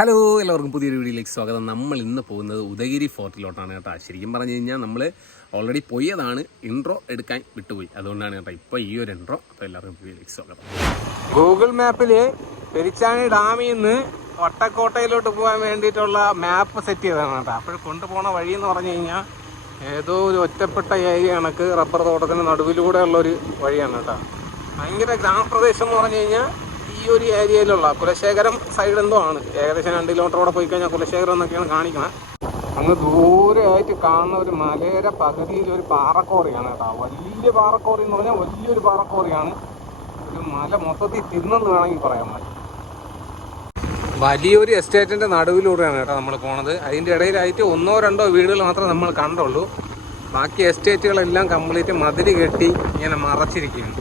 Hello, എല്ലാവർക്കും പുതിയൊരു വീഡിയോയിലേക്ക് സ്വാഗതം. നമ്മൾ ഇന്ന് പോകുന്നത് ഉദയഗിരി ഫോർട്ടിലോട്ടാണ് കേട്ടോ. ശരിക്കും പറഞ്ഞു കഴിഞ്ഞാൽ നമ്മൾ ഓൾറെഡി പോയതാണ്, ഇൻട്രോ എടുക്കാൻ വിട്ടുപോയി. അതുകൊണ്ടാണ് കേട്ടോ ഇപ്പോൾ ഈ ഒരു ഇൻട്രോ. അപ്പോൾ എല്ലാവർക്കും വീഡിയോയിലേക്ക് സ്വാഗതം. ഗൂഗിൾ മാപ്പിൽ പെരിച്ചാണി ഡാമിൽ നിന്ന് വട്ടക്കോട്ടയിലോട്ട് പോകാൻ വേണ്ടിയിട്ടുള്ള മാപ്പ് സെറ്റ് ചെയ്തതാണ് കേട്ടോ. അപ്പോൾ കൊണ്ടുപോകുന്ന വഴി എന്ന് പറഞ്ഞു കഴിഞ്ഞാൽ ഏതോ ഒരു ഒറ്റപ്പെട്ട ഏരിയ കണക്ക് റബ്ബർ തോട്ടത്തിന് നടുവിലൂടെ ഉള്ളൊരു വഴിയാണ് കേട്ടോ. ഭയങ്കര ഗ്രാമപ്രദേശം എന്ന് പറഞ്ഞു കഴിഞ്ഞാൽ ഈ ഒരു ഏരിയയിലുള്ള കുലശേഖരം സൈഡ് എന്തോ ആണ്. ഏകദേശം 2 കിലോമീറ്ററോടെ പോയി കഴിഞ്ഞാൽ കുലശേഖരം എന്നൊക്കെയാണ് കാണിക്കുന്നത്. അങ്ങ് ദൂരമായിട്ട് കാണുന്ന ഒരു മലയുടെ പകുതിയിൽ ഒരു പാറക്കോറിയാണ് കേട്ടോ. വലിയ പാറക്കോറി എന്ന് പറഞ്ഞാൽ വലിയൊരു പാറക്കോറിയാണ്. ഒരു മല മൊത്തത്തിൽ തിന്നെന്ന് വേണമെങ്കിൽ പറയാൻ മതി. വലിയൊരു എസ്റ്റേറ്റിൻ്റെ നടുവിലൂടെയാണ് കേട്ടോ നമ്മൾ പോണത്. അതിൻ്റെ ഇടയിലായിട്ട് 1-2 വീടുകൾ മാത്രമേ നമ്മൾ കണ്ടുള്ളൂ. ബാക്കി എസ്റ്റേറ്റുകളെല്ലാം കംപ്ലീറ്റ് മതിൽ കെട്ടി ഇങ്ങനെ മറച്ചിരിക്കുകയാണ്.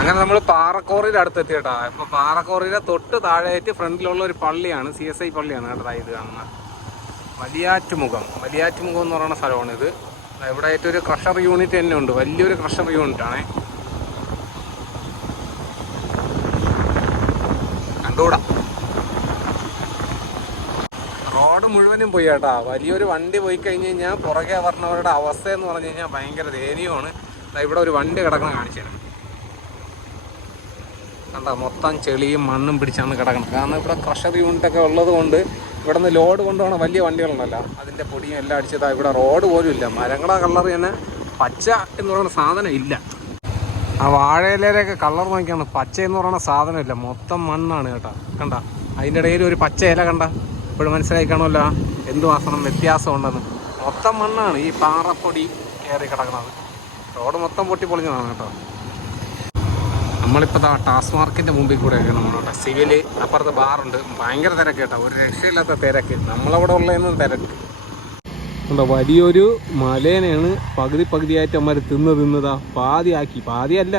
അങ്ങനെ നമ്മൾ പാറക്കോറിയുടെ അടുത്തെത്തി കേട്ടോ. ഇപ്പോൾ പാറക്കോറിയുടെ തൊട്ട് താഴെയായിട്ട് ഫ്രണ്ടിലുള്ള ഒരു പള്ളിയാണ്, CSI പള്ളിയാണ് കേട്ടോ ഇത് കാണുന്നത്. വലിയാറ്റുമുഖം എന്ന് പറയുന്ന സ്ഥലമാണ് ഇത്. ഇവിടെ ആയിട്ട് ഒരു ക്രഷർ യൂണിറ്റ് തന്നെ ഉണ്ട്, വലിയൊരു ക്രഷർ യൂണിറ്റാണ്. കണ്ടുകൂടാ, റോഡ് മുഴുവനും പോയി കേട്ടോ. വലിയൊരു വണ്ടി പോയി കഴിഞ്ഞ് കഴിഞ്ഞാൽ പുറകെ പറഞ്ഞവരുടെ അവസ്ഥ എന്ന് പറഞ്ഞു കഴിഞ്ഞാൽ ഭയങ്കര ദയനീയമാണ്. ഇവിടെ ഒരു വണ്ടി കിടക്കണം കാണിച്ചു തരാം. കണ്ട, മൊത്തം ചെളിയും മണ്ണും പിടിച്ചാണ് കിടക്കുന്നത്. കാരണം ഇവിടെ ക്രഷർ യൂണിറ്റൊക്കെ ഉള്ളത് കൊണ്ട് ഇവിടെ നിന്ന് ലോഡ് കൊണ്ടുപോകണ വലിയ വണ്ടികളുണ്ടല്ലോ, അതിൻ്റെ പൊടിയും എല്ലാം അടിച്ചതാ. ഇവിടെ റോഡ് പോലും ഇല്ല. മരങ്ങളുടെ കളർ തന്നെ പച്ച എന്ന് പറയുന്ന സാധനം ഇല്ല. ആ വാഴയിലൊക്കെ കളർ നോക്കിയാണ്, പച്ച എന്ന് പറയുന്ന സാധനം ഇല്ല, മൊത്തം മണ്ണാണ് കേട്ടോ. കണ്ട, അതിൻ്റെ ഇടയിൽ ഒരു പച്ച ഇല കണ്ട, ഇപ്പോഴും മനസ്സിലായി കാണുമല്ലോ എന്ത് വാസനം വ്യത്യാസം ഉണ്ടെന്ന്. മൊത്തം മണ്ണാണ് ഈ പാറപ്പൊടി കയറി കിടക്കുന്നത്. റോഡ് മൊത്തം പൊട്ടിപ്പൊളിഞ്ഞതാണ് കേട്ടോ. നമ്മളിപ്പോൾ ടാസ്മാർക്കിൻ്റെ മുമ്പിൽ കൂടെയൊക്കെ നമ്മളോട്ടെ. സിവില് അപ്പുറത്ത് ബാറുണ്ട്. ഭയങ്കര തിരക്ക് കേട്ടോ, ഒരു രക്ഷയില്ലാത്ത തിരക്ക്. നമ്മളവിടെ ഉള്ളതെന്ന് തിരക്ക് ഉണ്ടോ. വലിയൊരു മലേനെയാണ് പകുതിയായിട്ട് അമ്മ തിന്നതാ. പാതിയല്ല,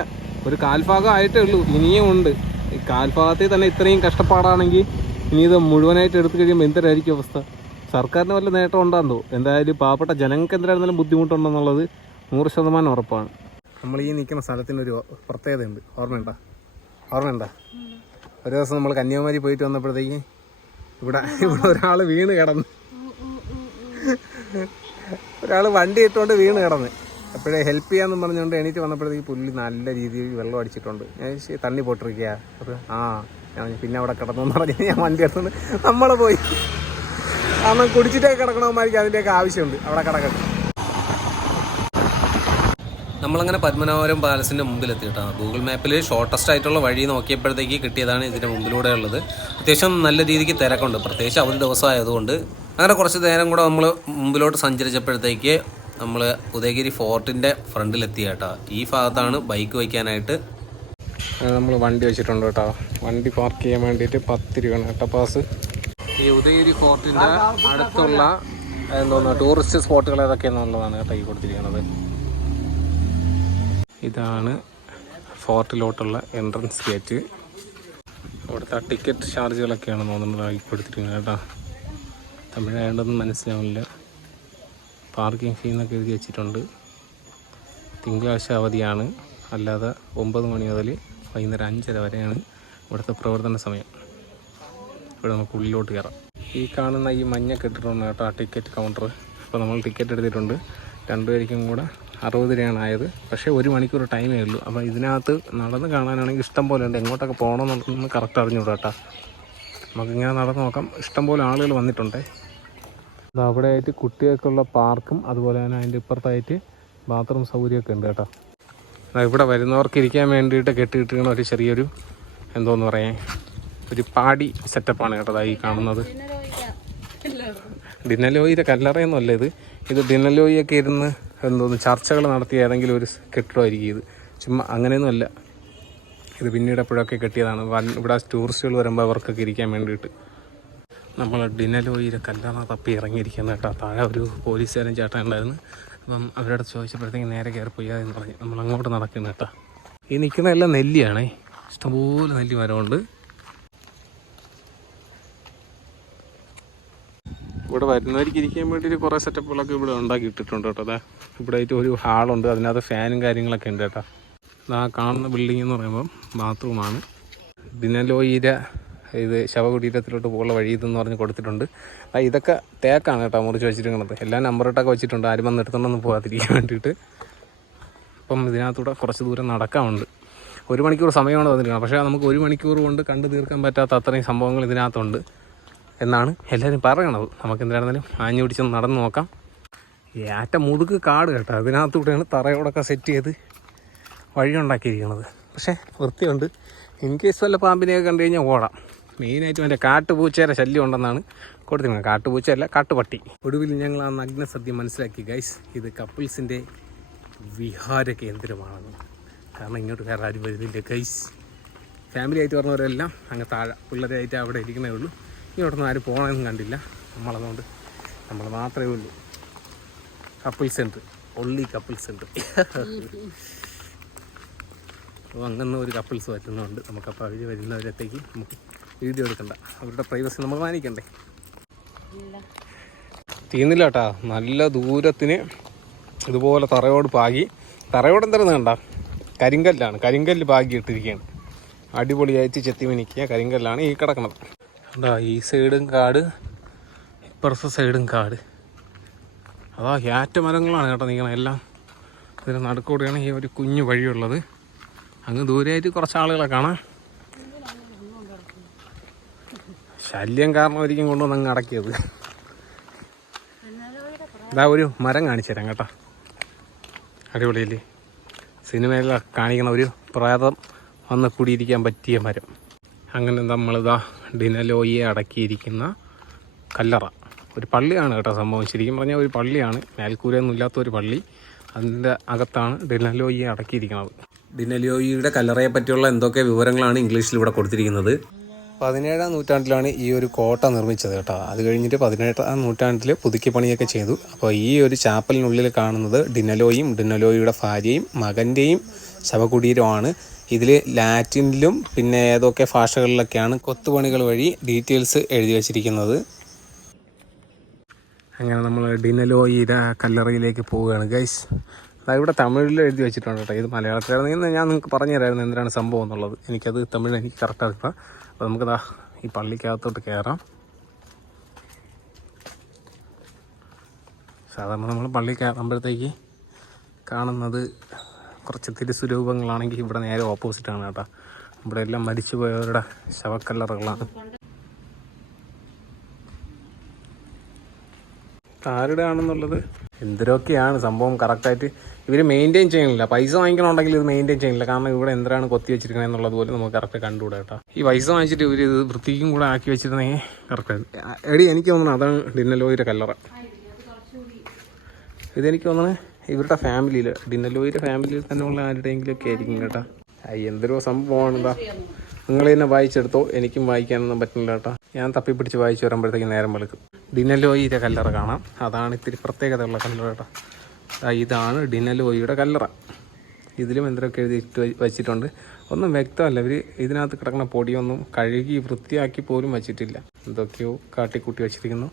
ഒരു കാൽഭാഗം ആയിട്ടേ ഉള്ളൂ. ഇനിയും ഉണ്ട്. ഈ കാൽഭാഗത്തിൽ തന്നെ ഇത്രയും കഷ്ടപ്പാടാണെങ്കിൽ ഇനി ഇത് മുഴുവനായിട്ട് എടുത്തു കഴിയുമ്പോൾ എന്തരായിരിക്കും അവസ്ഥ? സർക്കാരിന് വല്ല നേട്ടം ഉണ്ടാകുന്നോ? എന്തായാലും പാവപ്പെട്ട ജനങ്ങൾക്ക് എന്തായിരുന്നാലും ബുദ്ധിമുട്ടുണ്ടെന്നുള്ളത് 100% ഉറപ്പാണ്. നമ്മൾ ഈ നിൽക്കുന്ന സ്ഥലത്തിനൊരു പ്രത്യേകതയുണ്ട്. ഓർമ്മയുണ്ടോ? ഒരു ദിവസം നമ്മൾ കന്യാകുമാരി പോയിട്ട് വന്നപ്പോഴത്തേക്ക് ഇവിടെ ഒരാൾ വീണ് കിടന്ന്, ഒരാൾ വണ്ടി ഇട്ടുകൊണ്ട് വീണ് കിടന്ന്. അപ്പോഴേ ഹെൽപ്പ് ചെയ്യാമെന്ന് പറഞ്ഞുകൊണ്ട് എണീറ്റ് വന്നപ്പോഴത്തേക്ക് പുല്ല് നല്ല രീതിയിൽ വെള്ളം അടിച്ചിട്ടുണ്ട്. ഞാൻ തണ്ണി പൊട്ടിരിക്കുക. അപ്പോൾ ഞാൻ പിന്നെ അവിടെ കിടന്നു പറഞ്ഞ് ഞാൻ വണ്ടി എടുത്തുകൊണ്ട് നമ്മൾ പോയി. കാരണം കുടിച്ചിട്ടൊക്കെ കിടക്കണമായിരിക്കും, അതിൻ്റെയൊക്കെ ആവശ്യമുണ്ട്. അവിടെ കിടക്കട്ടെ. നമ്മളങ്ങനെ പത്മനാഭപുരം പാലസിൻ്റെ മുമ്പിലെത്തി കേട്ടോ. ഗൂഗിൾ മാപ്പിൽ ഷോർട്ടസ്റ്റ് ആയിട്ടുള്ള വഴി നോക്കിയപ്പോഴത്തേക്ക് കിട്ടിയതാണ് ഇതിൻ്റെ മുമ്പിലൂടെ ഉള്ളത്. അത്യാവശ്യം നല്ല രീതിക്ക് തിരക്കുണ്ട്, പ്രത്യേകിച്ച് അവധി ദിവസമായതുകൊണ്ട്. അങ്ങനെ കുറച്ച് നേരം കൂടെ നമ്മൾ മുമ്പിലോട്ട് സഞ്ചരിച്ചപ്പോഴത്തേക്ക് നമ്മൾ ഉദയഗിരി ഫോർട്ടിൻ്റെ ഫ്രണ്ടിലെത്തി കേട്ടോ. ഈ ഭാഗത്താണ് ബൈക്ക് വയ്ക്കാനായിട്ട് നമ്മൾ വണ്ടി വെച്ചിട്ടുണ്ട് കേട്ടോ. വണ്ടി പാർക്ക് ചെയ്യാൻ വേണ്ടിയിട്ട് 10 രൂപയാണ് കേട്ടോ പാസ്. ഈ ഉദയഗിരി ഫോർട്ടിൻ്റെ അടുത്തുള്ള ടൂറിസ്റ്റ് സ്പോട്ടുകൾ ഏതൊക്കെയാണെന്നുള്ളതാണ് കേട്ടോ ഈ കൊടുത്തിരിക്കുന്നത്. ഇതാണ് ഫോർട്ടിലോട്ടുള്ള എൻട്രൻസ് ഗേറ്റ്. അവിടുത്തെ ടിക്കറ്റ് ചാർജുകളൊക്കെയാണ് തോന്നുന്നത് കൊടുത്തിരിക്കുന്നത് കേട്ടോ. തമിഴായതൊന്നും മനസ്സിലാവില്ല. പാർക്കിംഗ് ഫീ എന്നൊക്കെ എഴുതി വെച്ചിട്ടുണ്ട്. തിങ്കളാഴ്ച അവധിയാണ്. അല്ലാതെ 9 മണി മുതൽ വൈകുന്നേരം 5:30 വരെയാണ് ഇവിടുത്തെ പ്രവർത്തന സമയം. ഇവിടെ നമുക്ക് ഉള്ളിലോട്ട് കയറാം. ഈ കാണുന്ന ഈ മഞ്ഞ കെട്ടിട്ടുണ്ട് കേട്ടോ ടിക്കറ്റ് കൗണ്ടർ. ഇപ്പോൾ നമ്മൾ ടിക്കറ്റ് എടുത്തിട്ടുണ്ട്. 2 പേർക്കും കൂടെ 60 രൂപയാണ് ആയത്. പക്ഷേ 1 മണിക്കൂർ ടൈമേ ഉള്ളൂ. അപ്പോൾ ഇതിനകത്ത് നടന്ന് കാണാനാണെങ്കിൽ ഇഷ്ടം പോലെ ഉണ്ട്. എങ്ങോട്ടൊക്കെ പോകണമെന്നുള്ളതൊന്നും കറക്റ്റ് അറിഞ്ഞുകൂടാ കേട്ടോ. നമുക്കിങ്ങനെ നടന്ന് നോക്കാം. ഇഷ്ടംപോലെ ആളുകൾ വന്നിട്ടുണ്ട്. അത് അവിടെ ആയിട്ട് കുട്ടികൾക്കുള്ള പാർക്കും അതുപോലെ തന്നെ അതിൻ്റെ ഇപ്പുറത്തായിട്ട് ബാത്റൂം സൗകര്യമൊക്കെ ഉണ്ട് കേട്ടോ. ഇവിടെ വരുന്നവർക്ക് ഇരിക്കാൻ വേണ്ടിയിട്ട് കെട്ടിയിട്ടിരിക്കുന്ന ഒരു ചെറിയൊരു എന്തോന്ന് പറയാൻ ഒരു പാടി സെറ്റപ്പാണ് കേട്ടോ ഈ കാണുന്നത്. ഡിനലോയിയുടെ കല്ലറയൊന്നുമല്ല ഇത് ഡിനലോയിയൊക്കെ ഇരുന്ന് എന്തോന്ന് ചർച്ചകൾ നടത്തിയ ഏതെങ്കിലും ഒരു കെട്ടിടമായിരിക്കും ഇത്. ചുമ്മാ അങ്ങനെയൊന്നും അല്ല, ഇത് പിന്നീട് എപ്പോഴൊക്കെ കെട്ടിയതാണ്. ഇവിടെ ടൂറിസ്റ്റുകൾ വരുമ്പോൾ അവർക്കൊക്കെ ഇരിക്കാൻ വേണ്ടിയിട്ട്. നമ്മൾ ഡിനലോയിയുടെ കല്ലറ തപ്പി ഇറങ്ങിയിരിക്കുന്ന കേട്ടോ. താഴെ ഒരു പോലീസുകാരൻ ചേട്ടൻ ഉണ്ടായിരുന്നു. അപ്പം അവരോട് ചോദിച്ചപ്പോഴത്തേക്ക് നേരെ കയറി പോയാതെന്ന് പറഞ്ഞ് നമ്മൾ അങ്ങോട്ട് നടക്കുന്നു കേട്ടോ. ഈ നിൽക്കുന്ന എല്ലാം നെല്ലിയാണേ. ഇഷ്ടംപോലെ നെല്ലി മരമുണ്ട്. ഇവിടെ വരുന്നവർക്ക് ഇരിക്കാൻ വേണ്ടിയിട്ട് കുറേ സെറ്റപ്പുകളൊക്കെ ഇവിടെ ഉണ്ടാക്കി ഇട്ടിട്ടുണ്ട് കേട്ടോ. അതാ ഇവിടെ ആയിട്ട് ഒരു ഹാളുണ്ട്, അതിനകത്ത് ഫാനും കാര്യങ്ങളൊക്കെ ഉണ്ട് കേട്ടോ. ആ കാണുന്ന ബിൽഡിംഗ് എന്ന് പറയുമ്പം ബാത്റൂമാണ്. ഡിനലോയിയുടെ ഇത് ശവകുടീരത്തിലോട്ട് പോകുന്ന വഴി ഇതെന്ന് പറഞ്ഞ് കൊടുത്തിട്ടുണ്ട്. ഇതൊക്കെ തേക്കാണ് കേട്ടോ മുറിച്ച് വെച്ചിരിക്കുന്നത്. എല്ലാം നമ്പറിട്ടൊക്കെ വെച്ചിട്ടുണ്ട്, ആരും വന്ന് എടുത്തുകൊണ്ടൊന്നും പോകാതിരിക്കാൻ വേണ്ടിയിട്ട്. അപ്പം ഇതിനകത്തൂടെ കുറച്ച് ദൂരം നടക്കാനുണ്ട്. 1 മണിക്കൂർ സമയമാണ് തന്നിരിക്കുന്നത്. പക്ഷേ നമുക്ക് 1 മണിക്കൂർ കൊണ്ട് കണ്ടു തീർക്കാൻ പറ്റാത്ത അത്രയും സംഭവങ്ങൾ ഇതിനകത്തുണ്ട് എന്നാണ് എല്ലാവരും പറയണത്. നമുക്ക് എന്തായിരുന്നാലും ആഞ്ഞു പിടിച്ചൊന്ന് നടന്ന് നോക്കാം. ഏറ്റ മുതുക്ക് കാട് കേട്ടോ, അതിനകത്തൂടെയാണ് തറയോടൊക്കെ സെറ്റ് ചെയ്ത് വഴിയുണ്ടാക്കിയിരിക്കുന്നത്. പക്ഷേ വൃത്തിയുണ്ട്. ഇൻ കേസ് വല്ല പാമ്പിനെയൊക്കെ കണ്ടു കഴിഞ്ഞാൽ ഓടാം. മെയിനായിട്ടും എൻ്റെ കാട്ടുപൂച്ചയുടെ ശല്യം ഉണ്ടെന്നാണ് കൊടുത്തിരുന്നത്. കാട്ടുപൂച്ചയല്ല, കാട്ടുപട്ടി. ഒടുവിൽ ഞങ്ങൾ ആ നഗ്നസത്യം മനസ്സിലാക്കി ഗൈസ്, ഇത് കപ്പിൾസിൻ്റെ വിഹാര കേന്ദ്രമാണെന്ന്. കാരണം ഇങ്ങോട്ട് വേറെ ആരും വരുന്നില്ല ഗൈസ്. ഫാമിലി ആയിട്ട് പറഞ്ഞവരെല്ലാം അങ്ങ് താഴെ പിള്ളേരായിട്ട് അവിടെ ഇരിക്കണേ ഉള്ളൂ. ഇങ്ങോട്ടൊന്നും ആരും പോകണമെന്നും കണ്ടില്ല. നമ്മളതുകൊണ്ട് നമ്മൾ മാത്രമേ ഉള്ളൂ. Couple centre, only couple centre. അപ്പോൾ അങ്ങനെ ഒരു കപ്പിൾസ് പറ്റുന്നുണ്ട്. നമുക്കപ്പോൾ അവർ വരുന്നവരത്തേക്ക് നമുക്ക് വീഡിയോ എടുക്കണ്ട, അവരുടെ പ്രൈവസി നമ്മൾ മാനിക്കണ്ടേ. തീർന്നില്ല കേട്ടാ, നല്ല ദൂരത്തിന് ഇതുപോലെ തറയോട് പാകി. തറയോട് എന്തായിരുന്നു കണ്ട, കരിങ്കല്ലാണ്. കരിങ്കല്ല് പാകിയിട്ടിരിക്കുകയാണ്. അടിപൊളിയായിട്ട് ചെത്തിമിനിക്കിയ കരിങ്കല്ലാണ് ഈ കിടക്കുന്നത്. എന്താ ഈ സൈഡും കാട്, ഇപ്പുറത്തെ സൈഡും കാട്. അതാ ഏറ്റ മരങ്ങളാണ് കേട്ടോ നിൽക്കണം എല്ലാം. ഇതിന് നടുക്കൂടെയാണ് ഈ ഒരു കുഞ്ഞു വഴിയുള്ളത്. അങ്ങ് ദൂരെയായിട്ട് കുറച്ച് ആളുകളെ കാണാം. ശല്യം കാരണമായിരിക്കും കൊണ്ടുവന്ന് അങ്ങ് അടക്കിയത്. ഇതാ ഒരു മരം കാണിച്ചു തരാം കേട്ടോ, അടിപൊളിയല്ലേ. സിനിമയിലൊക്കെ കാണിക്കണ ഒരു പ്രേതം വന്ന് കൂടിയിരിക്കാൻ പറ്റിയ മരം. അങ്ങനെ നമ്മളിതാ ഡിനലോയെ അടക്കിയിരിക്കുന്ന കല്ലറ. ഒരു പള്ളിയാണ് കേട്ടോ സംഭവം. ശരിക്കും പറഞ്ഞാൽ ഒരു പള്ളിയാണ്, മേൽക്കൂരയൊന്നും ഇല്ലാത്ത ഒരു പള്ളി. അതിൻ്റെ അകത്താണ് ഡിനലോയെ അടക്കിയിരിക്കുന്നത്. ഡിനലോയിയുടെ കല്ലറയെ പറ്റിയുള്ള എന്തൊക്കെ വിവരങ്ങളാണ് ഇംഗ്ലീഷിൽ ഇവിടെ കൊടുത്തിരിക്കുന്നത്. 17-ാം നൂറ്റാണ്ടിലാണ് ഈ ഒരു കോട്ട നിർമ്മിച്ചത് കേട്ടോ. അത് കഴിഞ്ഞിട്ട് 18-ാം നൂറ്റാണ്ടിൽ പുതുക്കി പണിയൊക്കെ ചെയ്തു. അപ്പോൾ ഈ ഒരു ചാപ്പലിനുള്ളിൽ കാണുന്നത് ഡിനലോയും ഡിനലോയിയുടെ ഭാര്യയും മകൻ്റെയും ശവകുടീരമാണ്. ഇതിൽ ലാറ്റിനിലും പിന്നെ ഏതൊക്കെ ഭാഷകളിലൊക്കെയാണ് കൊത്തുപണികൾ വഴി ഡീറ്റെയിൽസ് എഴുതി വച്ചിരിക്കുന്നത്. അങ്ങനെ നമ്മൾ ഡിനലോയിയുടെ കല്ലറയിലേക്ക് പോവുകയാണ് ഗൈസ്. ഇവിടെ തമിഴിൽ എഴുതി വെച്ചിട്ടുണ്ട് കേട്ടോ. ഇത് മലയാളത്തിലായിരുന്നു ഞാൻ നിങ്ങൾക്ക് പറഞ്ഞു തരായിരുന്നു എന്തിനാണ് സംഭവം എന്നുള്ളത്. എനിക്കത് തമിഴ് എനിക്ക് കറക്റ്റ് അറിയാം. അപ്പോൾ നമുക്കിതാ ഈ പള്ളിക്കകത്തോട്ട് കയറാം. സാധാരണ നമ്മൾ പള്ളി കയറുമ്പോഴത്തേക്ക് കാണുന്നത് കുറച്ച് തിരുസ്വരൂപങ്ങളാണെങ്കിൽ ഇവിടെ നേരെ ഓപ്പോസിറ്റാണ് കേട്ടോ. ഇവിടെ എല്ലാം മരിച്ചു പോയവരുടെ ശവക്കല്ലറകളാണ്. ആരുടെ ആണെന്നുള്ളത് എന്തിനൊക്കെയാണ് സംഭവം കറക്റ്റായിട്ട് ഇവർ മെയിൻറ്റെയിൻ ചെയ്യണില്ല. പൈസ വാങ്ങിക്കണമെന്നുണ്ടെങ്കിൽ ഇത് മെയിൻറ്റെയിൻ ചെയ്യണില്ല. കാരണം ഇവിടെ എന്തിനാണ് കൊത്തി വെച്ചിരിക്കുന്നത് എന്നുള്ളത് പോലും നമുക്ക് കറക്റ്റ് കണ്ടുകൂടാ കേട്ടോ. ഈ പൈസ വാങ്ങിച്ചിട്ട് ഇവർ ഇത് വൃത്തിക്കും കൂടെ ആക്കി വെച്ചിരുന്നെങ്കിൽ കറക്റ്റാണ്. എടി എനിക്ക് തോന്നുന്നു അതാണ് ഡിനലോയിയുടെ കല്ലറ. ഇതെനിക്ക് തോന്നുന്നത് ഇവരുടെ ഫാമിലിയിൽ, ഡിനലോയിയുടെ ഫാമിലിയിൽ തന്നെ ഉള്ള ആരുടെയെങ്കിലുമൊക്കെ ആയിരിക്കും കേട്ടോ. എന്തൊരു സംഭവമാണ്. എന്താ നിങ്ങൾ തന്നെ വായിച്ചെടുത്തോ, എനിക്കും വായിക്കാനൊന്നും പറ്റുന്നില്ല കേട്ടോ. ഞാൻ തപ്പിപ്പിടിച്ച് വായിച്ച് വരുമ്പോഴത്തേക്ക് നേരം വെളുക്കും. ഡിനലോയിയുടെ കല്ലറ കാണാം. അതാണ് ഇത്തിരി പ്രത്യേകതയുള്ള കല്ലറ കേട്ടോ. ഇതാണ് ഡിനലോയിയുടെ കല്ലറ. ഇതിലും എന്തൊക്കെ എഴുതിയിട്ട് വെച്ചിട്ടുണ്ട്. ഒന്നും വ്യക്തമല്ല. ഇവർ ഇതിനകത്ത് കിടക്കുന്ന പൊടിയൊന്നും കഴുകി വൃത്തിയാക്കി പോലും വെച്ചിട്ടില്ല. എന്തൊക്കെയോ കാട്ടിക്കൂട്ടി വെച്ചിരിക്കുന്നു.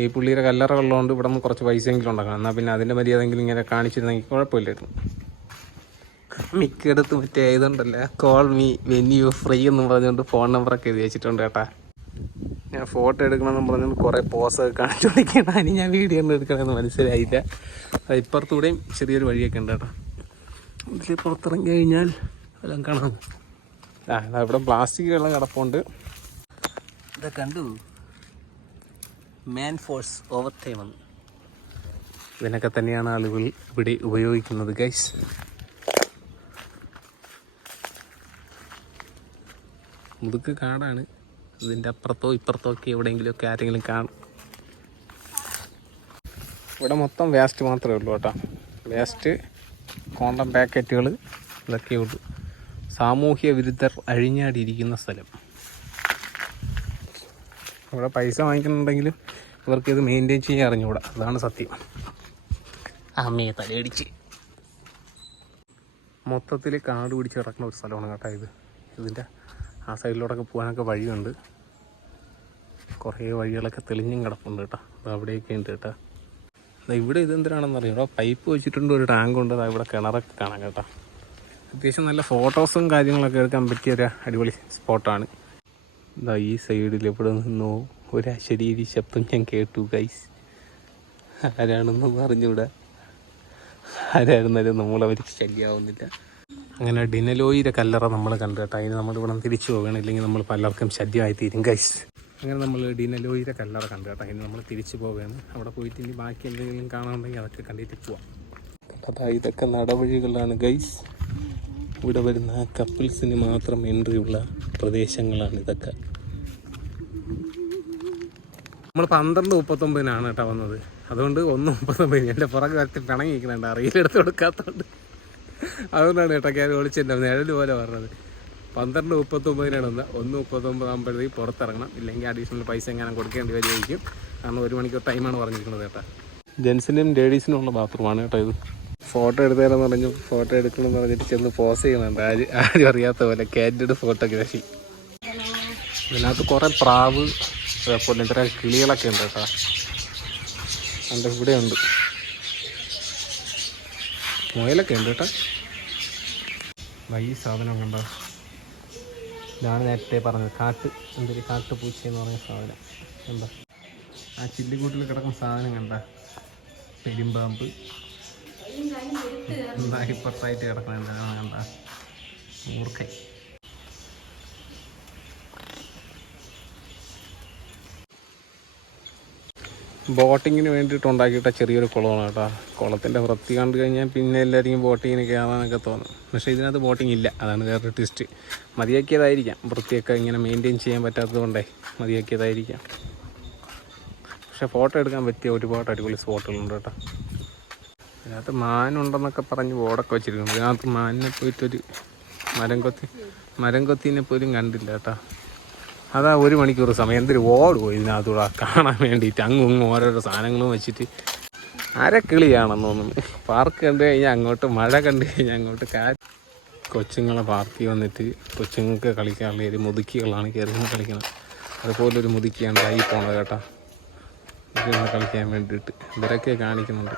ഈ പുള്ളിയുടെ കല്ലറകളുള്ളതുകൊണ്ട് ഇവിടെ നിന്ന് കുറച്ച് പൈസയെങ്കിലും ഉണ്ടാക്കണം. എന്നാൽ പിന്നെ അതിൻ്റെ മര്യാദയെങ്കിലും ഇങ്ങനെ കാണിച്ചിരുന്നെങ്കിൽ കുഴപ്പമില്ലായിരുന്നു. മിക്കയിടത്ത് മറ്റേ ഇതുണ്ടല്ല, call me when you free എന്ന് പറഞ്ഞുകൊണ്ട് ഫോൺ നമ്പറൊക്കെ എഴുതി വെച്ചിട്ടുണ്ട് കേട്ടാ. ഞാൻ ഫോട്ടോ എടുക്കണമെന്ന് പറഞ്ഞുകൊണ്ട് കുറേ പോസൊക്കെ കാണിച്ചുകൊണ്ടിരിക്കണം. അതിന് ഞാൻ വീഡിയോ ഒന്നും എടുക്കണമെന്ന് മനസ്സിലായില്ല. ഇപ്പുറത്തൂടെയും ചെറിയൊരു വഴിയൊക്കെ ഉണ്ട് കേട്ടോ. ഇതിൽ പുറത്തിറങ്ങി കഴിഞ്ഞാൽ എല്ലാം കാണാം. ഇവിടെ പ്ലാസ്റ്റിക്കുകളെ കിടപ്പുണ്ട്. ഇതൊക്കെ കണ്ടു, മാൻ ഫോഴ്സ് ഓവർ ടൈം എന്ന്. ഇതിനൊക്കെ തന്നെയാണ് ആളുകൾ ഇവിടെ ഉപയോഗിക്കുന്നത് ഗൈസ്. മുതുക്ക് കാടാണ്. ഇതിൻ്റെ അപ്പുറത്തോ ഇപ്പുറത്തോ ഒക്കെ എവിടെയെങ്കിലുമൊക്കെ ആരെങ്കിലും കാണും. ഇവിടെ മൊത്തം വേസ്റ്റ് മാത്രമേ ഉള്ളൂ കേട്ടോ. വേസ്റ്റ്, കോണ്ടം പാക്കറ്റുകൾ, ഇതൊക്കെ ഉള്ളൂ. സാമൂഹ്യ വിരുദ്ധർ അഴിഞ്ഞാടിയിരിക്കുന്ന സ്ഥലം. ഇവിടെ പൈസ വാങ്ങിക്കുന്നുണ്ടെങ്കിലും ഇവർക്കിത് മെയിൻറ്റെയിൻ ചെയ്യാൻ അറിഞ്ഞുകൂടാ. അതാണ് സത്യം. അമ്മയെ തലയടിച്ച് മൊത്തത്തിൽ കാട് പിടിച്ച് കിടക്കുന്ന ഒരു സ്ഥലമാണ് കേട്ടോ ഇത്. ഇതിൻ്റെ ആ സൈഡിലോട്ടൊക്കെ പോകാനൊക്കെ വഴിയുണ്ട്. കുറേ വഴികളൊക്കെ തെളിഞ്ഞും കിടപ്പുണ്ട് കേട്ടോ. അവിടെയൊക്കെ ഉണ്ട് കേട്ടോ. ഇവിടെ ഇതെന്തിനാണെന്നറിയാം. ഇവിടെ പൈപ്പ് വെച്ചിട്ടുണ്ട്, ഒരു ടാങ്കുണ്ട്. ഇവിടെ കിണറൊക്കെ കാണാം കേട്ടോ. അത്യാവശ്യം നല്ല ഫോട്ടോസും കാര്യങ്ങളൊക്കെ എടുക്കാൻ പറ്റിയൊരു അടിപൊളി സ്പോട്ടാണ്. ഇതാ ഈ സൈഡിൽ എവിടെ നിന്നോ ഒരു അശരീരി ശബ്ദം ഞാൻ കേട്ടു ഗൈസ്. ആരാണെന്നൊന്നും അറിഞ്ഞൂടാ. ആരായിരുന്നാലും നമ്മളവർക്ക് ശല്യമാവുന്നില്ല. അങ്ങനെ ഡിനലോയിലെ കല്ലറ നമ്മൾ കണ്ടു കേട്ടോ. അതിന് നമ്മളിവിടെ തിരിച്ചു പോവുകയാണ്, ഇല്ലെങ്കിൽ നമ്മൾ പലർക്കും ശല്യമായി തീരും ഗൈസ്. അങ്ങനെ നമ്മൾ ഡിനലോയിലെ കല്ലറ കണ്ടു കേട്ടോ. അതിന് നമ്മൾ തിരിച്ചു പോവുകയാണ്. അവിടെ പോയിട്ട് ഇനി ബാക്കി എന്തെങ്കിലും കാണാനുണ്ടെങ്കിൽ അതൊക്കെ കണ്ടിട്ട് പോവാം. അതാ ഇതൊക്കെ നടവഴികളാണ് ഗൈസ്. ഇവിടെ വരുന്ന കപ്പിൾസിന് മാത്രം എൻട്രി ഉള്ള പ്രദേശങ്ങളാണ് ഇതൊക്കെ. നമ്മൾ 12:39 കേട്ടോ വന്നത്. അതുകൊണ്ട് 1:39 എൻ്റെ പുറകെ വരത്തി പിണങ്ങിയിരിക്കുന്നുണ്ട്, അറിയിലെടുത്ത് കൊടുക്കാത്തതുകൊണ്ട്. അതുകൊണ്ടാണ് കേട്ടോ ഞാൻ വിളിച്ചിട്ടുണ്ടാവും, നിഴല് പോലെ പറഞ്ഞത്. 12:39 വന്നത്. 1:39 ആകുമ്പോഴത്തേക്ക് പുറത്തിറങ്ങണം, ഇല്ലെങ്കിൽ അഡീഷണൽ പൈസ എങ്ങനെ കൊടുക്കേണ്ടി വരുമായിരിക്കും. കാരണം 1 മണിക്കൂർ ടൈമാണ് പറഞ്ഞിരിക്കുന്നത് കേട്ടോ. ജെൻസിനും ലേഡീസിനും ഉള്ള ബാത്റൂമാണ് കേട്ടോ ഇത്. ഫോട്ടോ എടുത്തേരെന്ന് പറഞ്ഞു ഫോട്ടോ എടുക്കണമെന്ന് പറഞ്ഞിട്ട് ചെന്ന് പോസ് ചെയ്യുന്നുണ്ട്. ആരും അറിയാത്ത പോലെ കാൻഡിഡ് ഫോട്ടോഗ്രാഫി. ഇതിനകത്ത് കുറേ പ്രാവ് പോലെ ഇത്തരം കിളികളൊക്കെ ഉണ്ട് കേട്ടോ. എൻ്റെ ഇവിടെ ഉണ്ട്, മുയലൊക്കെ ഉണ്ട് കേട്ടോ. ഈ സാധനം കണ്ടോ, ഇതാണ് നേരത്തെ പറഞ്ഞത് കാട്ടുപൂച്ച എന്ന് പറയുന്ന സാധനം. എന്താ ആ ചില്ലിക്കൂട്ടിൽ കിടക്കുന്ന സാധനം കണ്ട, പെരുമ്പാമ്പ്. എന്താ ഇപ്പുറത്തായിട്ട് കിടക്കുന്ന എന്താണ് കണ്ട, മൂർഖൻ. ബോട്ടിങ്ങിന് വേണ്ടിയിട്ട് ഉണ്ടാക്കിയിട്ട ചെറിയൊരു കുളമാണ് കേട്ടോ. കുളത്തിൻ്റെ വൃത്തി കണ്ടു കഴിഞ്ഞാൽ പിന്നെ എല്ലാവർക്കും ബോട്ടിങ്ങിന് കയറാനൊക്കെ തോന്നും. പക്ഷേ ഇതിനകത്ത് ബോട്ടിങ് ഇല്ല, അതാണ് വേറൊരു ട്വിസ്റ്റ്. മതിയാക്കിയതായിരിക്കാം, വൃത്തിയൊക്കെ ഇങ്ങനെ മെയിൻറ്റെയിൻ ചെയ്യാൻ പറ്റാത്തത് കൊണ്ടേ മതിയാക്കിയതായിരിക്കാം. പക്ഷേ ഫോട്ടോ എടുക്കാൻ പറ്റിയ ഒരുപാട് അടിപൊളി സ്പോട്ടുകളുണ്ട് കേട്ടോ. ഇതിനകത്ത് മാനുണ്ടെന്നൊക്കെ പറഞ്ഞ് ബോർഡൊക്കെ വെച്ചിരിക്കുന്നു. ഇതിനകത്ത് മാനിനെ പോയിട്ടൊരു മരം കൊത്തിനെ പോലും കണ്ടില്ല കേട്ടോ. അതാ 1 മണിക്കൂർ സമയം എന്തൊരു ഓടുപോയി ഇതിനകത്തൂടെ കാണാൻ വേണ്ടിയിട്ട്. അങ്ങും ഓരോരോ സാധനങ്ങളും വെച്ചിട്ട് അരക്കിളിയാണെന്ന് തോന്നുന്നു. പാർക്ക് കണ്ടു കഴിഞ്ഞാൽ അങ്ങോട്ട്, മഴ കണ്ടു കഴിഞ്ഞാൽ അങ്ങോട്ട്. കൊച്ചുങ്ങളെ പാർക്കിൽ വന്നിട്ട് കൊച്ചുങ്ങൾക്ക് കളിക്കാനുള്ള ഒരു മുതുക്കികളാണ് കയറി കളിക്കുന്നത്. അതുപോലൊരു മുതുക്കിയാണ് ഈ പോണത് കേട്ടോ, ഇതൊന്ന് കളിക്കാൻ വേണ്ടിയിട്ട്. ഇവരൊക്കെ കാണിക്കുന്നുണ്ട്.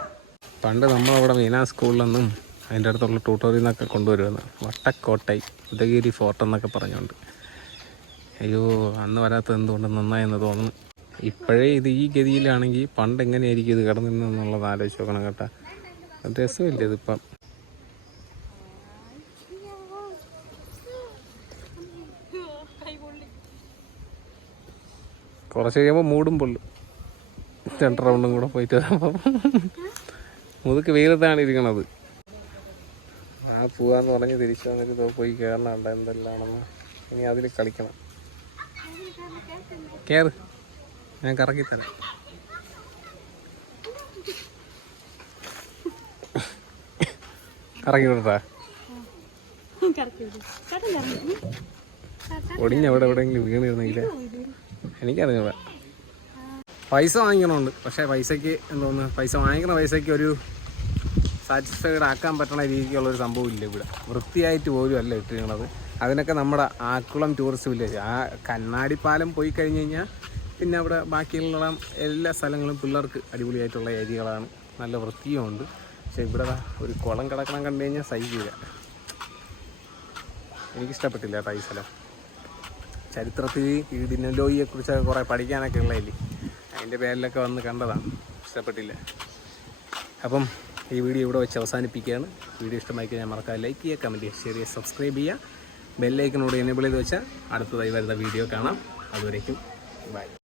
പണ്ട് നമ്മളവിടെ മീനാ സ്കൂളിലൊന്നും അതിൻ്റെ അടുത്തുള്ള ട്യൂട്ടോറിയിൽ നിന്നൊക്കെ കൊണ്ടുവരുമെന്ന്, വട്ടക്കോട്ടൈ ഉദയഗിരി ഫോർട്ട് എന്നൊക്കെ പറഞ്ഞുകൊണ്ട്. അയ്യോ, അന്ന് വരാത്തത് എന്തുകൊണ്ട് നന്നായെന്ന് തോന്നുന്നു. ഇപ്പോഴേ ഇത് ഈ ഗതിയിലാണെങ്കിൽ പണ്ട് എങ്ങനെയായിരിക്കും ഇത് കിടന്നിരുന്നെന്നുള്ളത് ആലോചിച്ച് നോക്കണം കേട്ടോ. അത് രസമില്ല ഇതിപ്പം. കുറച്ച് കഴിയുമ്പോൾ മൂടും പൊള്ളും. 2 റൗണ്ടും കൂടെ പോയിട്ട് വരുമ്പം മുതുക്ക് വെയിലത്താണ് ഇരിക്കണത്. പോവാന്ന് പറഞ്ഞ് തിരിച്ചു വന്നിട്ട് പോയി കയറണണ്ട എന്തെല്ലാണെന്ന്. ഇനി അതിൽ കളിക്കണം. കയറ്, ഞാൻ കറക്കി തരാം. കറക്കി വിടട്ടാ. ഒടിഞ്ഞ എവിടെയെങ്കിലും വീണിരുന്നെങ്കിൽ എനിക്കറിഞ്ഞൂടാ. പൈസ വാങ്ങിക്കണമുണ്ട്, പക്ഷേ പൈസയ്ക്ക് എന്തോന്ന്, പൈസ വാങ്ങിക്കണ പൈസയ്ക്ക് ഒരു സാറ്റിസ്ഫൈഡ് ആക്കാൻ പറ്റണ രീതിക്കുള്ളൊരു സംഭവം ഇല്ല ഇവിടെ. വൃത്തിയായിട്ട് പോലും അല്ല ഇട്ടിരിക്കണത്. അതിനൊക്കെ നമ്മുടെ ആക്കുളം ടൂറിസ്റ്റ് വില്ലേജ്, ആ കണ്ണാടിപ്പാലം പോയി കഴിഞ്ഞ് കഴിഞ്ഞാൽ പിന്നെ അവിടെ ബാക്കിയുള്ള എല്ലാ സ്ഥലങ്ങളും പിള്ളേർക്ക് അടിപൊളിയായിട്ടുള്ള ഏരിയകളാണ്, നല്ല വൃത്തിയുമുണ്ട്. പക്ഷേ ഇവിടെ ഒരു കുളം കിടക്കണം കണ്ടു കഴിഞ്ഞാൽ സഹിക്കില്ല. എനിക്കിഷ്ടപ്പെട്ടില്ല കേട്ടോ ഈ സ്ഥലം. ചരിത്രത്തിൽ ഈ ഡിനലോയിയെക്കുറിച്ചൊക്കെ കുറേ പഠിക്കാനൊക്കെ ഉള്ളതല്ലേ, അതിൻ്റെ പേരിലൊക്കെ വന്ന് കണ്ടതാണ്, ഇഷ്ടപ്പെട്ടില്ല. അപ്പം ഈ വീഡിയോ ഇവിടെ വെച്ച് അവസാനിപ്പിക്കുകയാണ്. വീഡിയോ ഇഷ്ടമായി കഴിഞ്ഞാൽ മറക്കാതെ ലൈക്ക് ചെയ്യുക, കമൻറ്റ് ചെയ്യുക, ഷെയർ ചെയ്യുക, സബ്സ്ക്രൈബ് ചെയ്യുക. ബെല്ലൈക്കനോട് എനേബിൾ ചെയ്ത് വെച്ചാൽ അടുത്തതായി വരുന്ന വീഡിയോ കാണാം. അതുവരേക്കും ബൈ.